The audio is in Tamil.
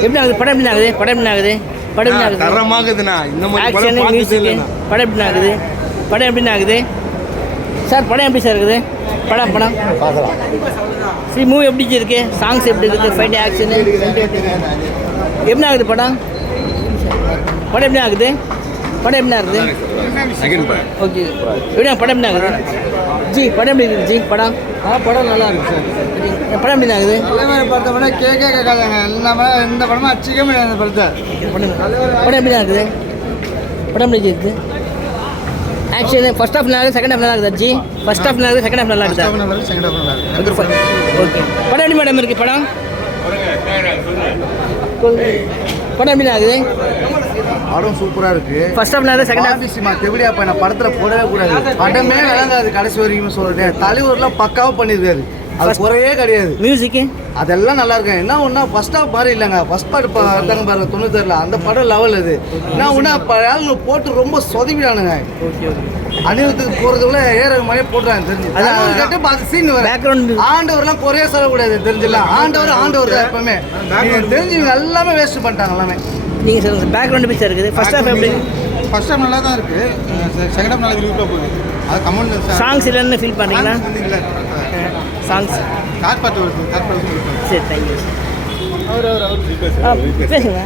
எப்படி ஆகுது படம் எப்படி ஆகுது படம் எப்படி ஆகுது படம் எப்படி ஆகுது தரமாகுதுண்ணா இந்த மாதிரி ஆக்ஷன் படம் மியூசிக்கு படம் எப்படி ஆகுது படம் எப்படி ஆகுது சார் படம் எப்படி சார் இருக்குது படம் பார்க்கலாம் சரி மூவி எப்படி இருக்கு சாங்ஸ் எப்படி இருக்குது ஃபைட் ஆக்ஷனு எப்படி ஆகுது படம் படம் எப்படி ஆகுது படம் எப்படி ஆகுது ஓகே எப்படி படம் எப்படி ஆகுது ஜி படம் எப்படி இருக்குது ஜி படம் படம் நல்லா இருக்கு சார். படம் எப்படி ஆகுது தலைவரை பார்த்த படம் கேட்காதாங்க எல்லாமே எந்த படமும் அச்சிக்க முடியாது அந்த படத்தை. படம் எப்படி ஆகுது படம் எப்படி இருக்குது ஆக்சுவலி ஃபர்ஸ்ட் ஹாஃப் நல்லா செகண்ட் ஹாஃப் நல்லா இருக்குது ஜி ஃபர்ஸ்ட் ஹாஃப் நல்லா செகண்ட் ஹாஃப் நல்லா இருக்குது ஓகே படம் எப்படி மேடம் இருக்குது படம் படம் எப்படி ஆகுது படம் சூப்பரா இருக்கு ஃபர்ஸ்ட் ஹாஃப் நல்லா செகண்ட் ஹாஃப் ஆஃபீஸ்மா தெவிடியா பையனை படத்துல போடவே கூடாது படமே விளங்காது கடைசி வரைக்கும் சொல்றேன் தலைவர்லாம் பக்காவா பண்ணிருக்காரு அது குறையே கிடையாது மியூசிக்கு அதெல்லாம் நல்லா இருக்கு என்ன ஒன்றா ஃபர்ஸ்ட் ஹாஃப் மாதிரி இல்லைங்க ஃபர்ஸ்ட் பார்ட் பார்த்தாங்க பாருங்க 96ல் அந்த படம் லெவல் அது என்ன ஒன்றா ஆளுங்க போட்டு ரொம்ப சொதவிடானுங்க அணிவத்துக்கு போகிறதுக்குள்ள மழையே போட்டுறாங்க தெரிஞ்சு கேட்டு அது சீன் வர பேக்ரவுண்ட் ஆண்டவர்லாம் குறைய சொல்லக்கூடாது தெரிஞ்சிடல ஆண்டவர் தான் எப்பவுமே தெரிஞ்சு எல்லாமே வேஸ்ட் பண்ணிட்டாங்க எல்லாமே நீங்கள் சொல்லுங்கள் பேக்ரவுண்ட் பிக்சர் இருக்குது ஃபர்ஸ்ட் ஹாஃப் எப்படி ஃபர்ஸ்ட் டைம் நல்லா தான் இருக்கு. செகண்ட் டைம் நல்லா விருப்பம் போகுது. அது கமெண்ட் சாங்ஸ் இல்லைன்னு ஃபீல் பண்ணுறீங்களா சாங்ஸ் கார் பாட்டு வருது. கார் பாட்டு சரி தேங்க்யூ பேசுங்க